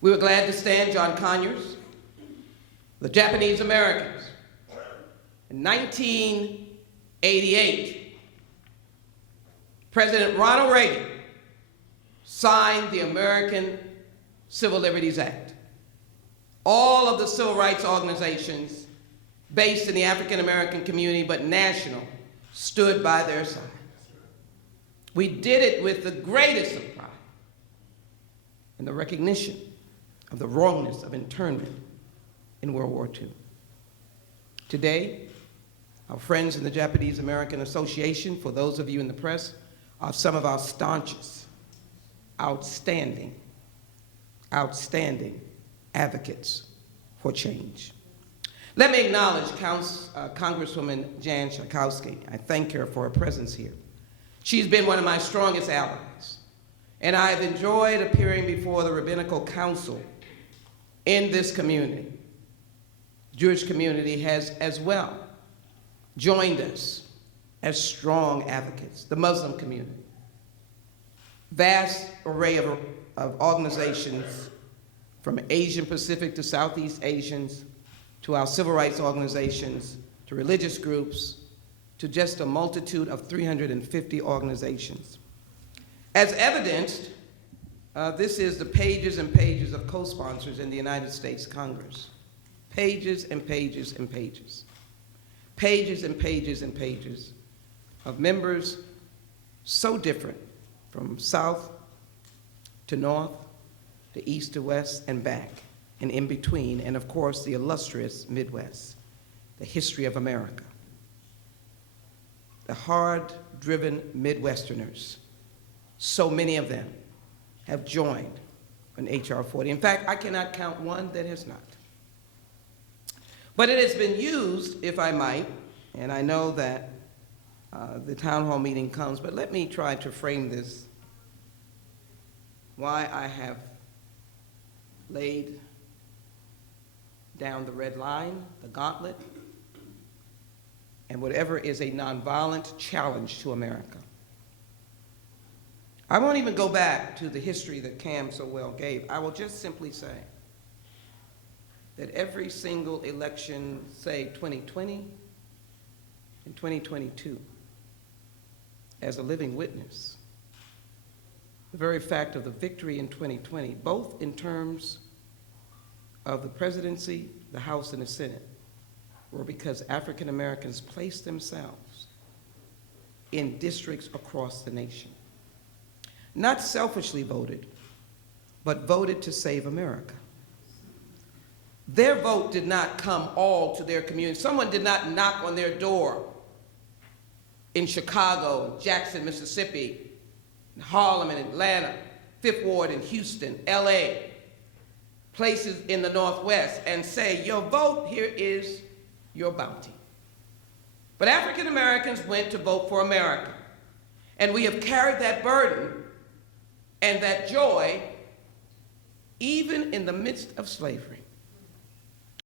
We were glad to stand John Conyers, the Japanese Americans. In 1988, President Ronald Reagan signed the American Civil Liberties Act. All of the civil rights organizations based in the African American community, but national, stood by their side. We did it with the greatest of pride and the recognition of the wrongness of internment in World War II. Today, our friends in the Japanese American Association, for those of you in the press, are some of our staunchest, outstanding advocates for change. Let me acknowledge Congresswoman Jan Schakowsky. I thank her for her presence here. She's been one of my strongest allies, and I've enjoyed appearing before the Rabbinical Council in this community. The Jewish community has as well joined us as strong advocates. The Muslim community, vast array of organizations from Asian Pacific to Southeast Asians, to our civil rights organizations, to religious groups, to just a multitude of 350 organizations. As evidenced, this is the pages and pages of co-sponsors in the United States Congress. Pages and pages and pages. Pages and pages and pages of members so different from south to north, to east to west and back, and in between, and of course the illustrious Midwest, the history of America. The hard-driven Midwesterners, so many of them have joined on H.R. 40. In fact, I cannot count one that has not. But it has been used, if I might, and I know that the town hall meeting comes, but let me try to frame this, why I have laid down the red line, the gauntlet, and whatever is a nonviolent challenge to America. I won't even go back to the history that Cam so well gave. I will just simply say that every single election, say 2020 and 2022, as a living witness, the very fact of the victory in 2020, both in terms of the presidency, the House, and the Senate, were because African Americans placed themselves in districts across the nation. Not selfishly voted, but voted to save America. Their vote did not come all to their community. Someone did not knock on their door in Chicago, Jackson, Mississippi, in Harlem and Atlanta, Fifth Ward in Houston, LA, places in the Northwest, and say, your vote, here is your bounty. But African Americans went to vote for America, and we have carried that burden and that joy even in the midst of slavery.